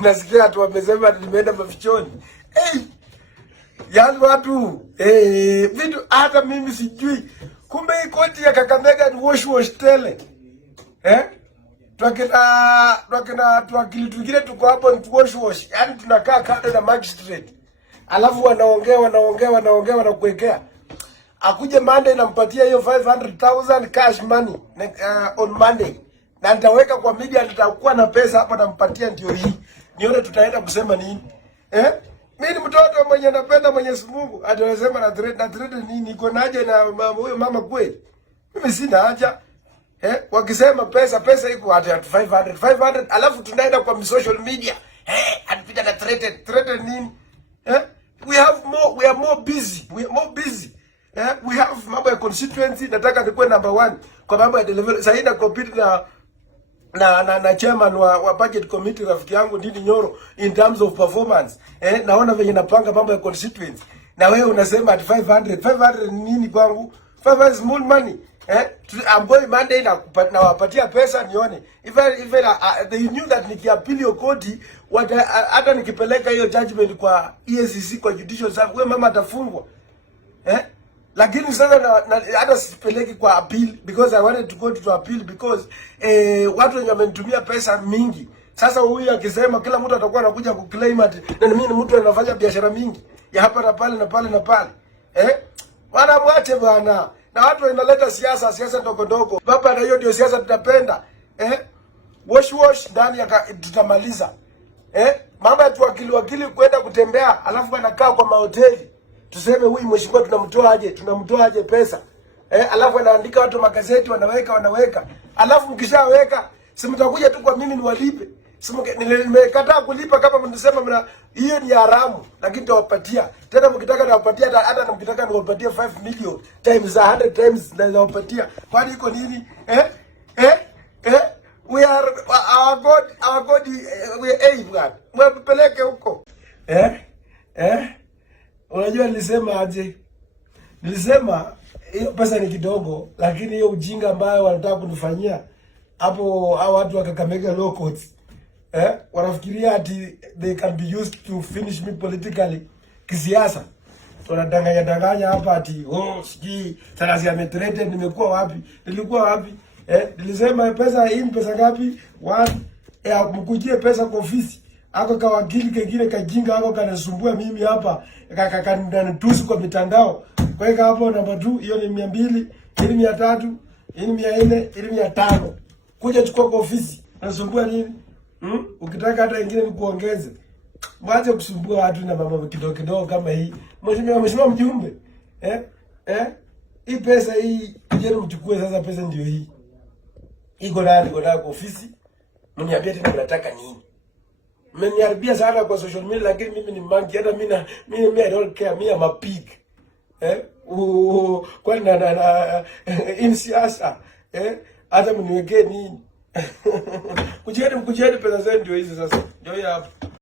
Nasikia watu wamesema nimeenda mafichoni. Yaani watu vitu hata mimi sijui. Kumbe hii koti ya Kakamega ni wash tele. Tuakili tungine tuko hapo ni wash. Yaani tunakaa kando na magistrate. Alafu wanakuwekea. Akuje Monday nampatia hiyo 500,000 cash money on Monday. Na nitaweka kwa media, nitakuwa na pesa hapa nampatia ndio hii. Nione tutaenda kusema nini. Mimi ni mtoto mwenye napenda Mwenyezi Mungu. Atasema na threat nini? Niko naje na huyo mama kweli? Mimi sina haja. Wakisema pesa iko hata 500 alafu tunaenda kwa social media. Anapita na threat nini? We are more busy. We have mambo ya constituency, nataka nikuwe number 1 kwa mambo ya delivery. Sasa ina compete na chairman wa budget committee rafiki yangu Ndini Nyoro in terms of performance. Naona venye napanga mambo ya constituency. Na wewe unasema at 500 nini kwangu? 500 small money. I'm going Monday na wapatia pesa nione. Even they knew that nikiapili hiyo koti hata nikipeleka hiyo judgment kwa EACC kwa judicial service, wewe mama atafungwa. Lakini sasa hata sipeleki kwa appeal because I wanted to go to appeal because watu wenye wamenitumia pesa mingi. Sasa huyu akisema kila mtu atakuwa anakuja kuclaim at na mimi ni mtu anafanya biashara mingi ya hapa na pale na pale na pale. Bwana mwache bwana. Na watu wanaleta siasa ndogo. Baba, na hiyo ndio siasa tutapenda. Wash ndani ya tutamaliza. Mama yetu wakili kwenda kutembea alafu anakaa kwa mahoteli. Tuseme huyu mheshimiwa tunamtoa aje pesa. Alafu anaandika watu magazeti wanaweka. Alafu mkishaweka, si mtakuja tu kwa mimi niwalipe. Si nimekataa kulipa kama mnasema hiyo ni haramu, lakini tawapatia. Tena mkitaka nawapatia hata mkitaka niwapatie 5 million times 100 times na nawapatia. Kwani iko nini? We are our God we are bwana. Mpeleke huko. Unajua nilisema aje? Nilisema hiyo pesa ni kidogo, lakini hiyo ujinga ambayo wanataka kunifanyia hapo hao watu wa Kakamega law courts. Wanafikiria ati they can be used to finish me politically kisiasa. Wanadanganya hapa ati sijui Salasya ametrete, nimekuwa wapi? Nilikuwa wapi? Nilisema pesa hii pesa ngapi? 1 mkujie pesa kwa ofisi. Ako kwa wakili kengine kajinga ako kanasumbua mimi hapa kakanitusi kwa mitandao. Kwa hiyo hapo namba 2 hiyo ni 200, hii ni 300, hii ni 400, hii ni 500. Kuja chukua kwa ofisi. Nasumbua nini? Ukitaka hata ingine nikuongeze. Mwache kusumbua watu na mambo kidogo kama hii. Mheshimiwa mjumbe. Hii pesa hii jeni mchukue sasa, pesa ndio hii. Iko ndani kwa ofisi. Mniambie tena mnataka nini? Mmeniharibia sana kwa social media, lakini mimi ni monkey. Hata mimi I don't care, mimi am a pig. Kwa na in siasa. Hata mniwekee nini? Kujieni pesa zenu ndio hizi sasa. Ndio hapa.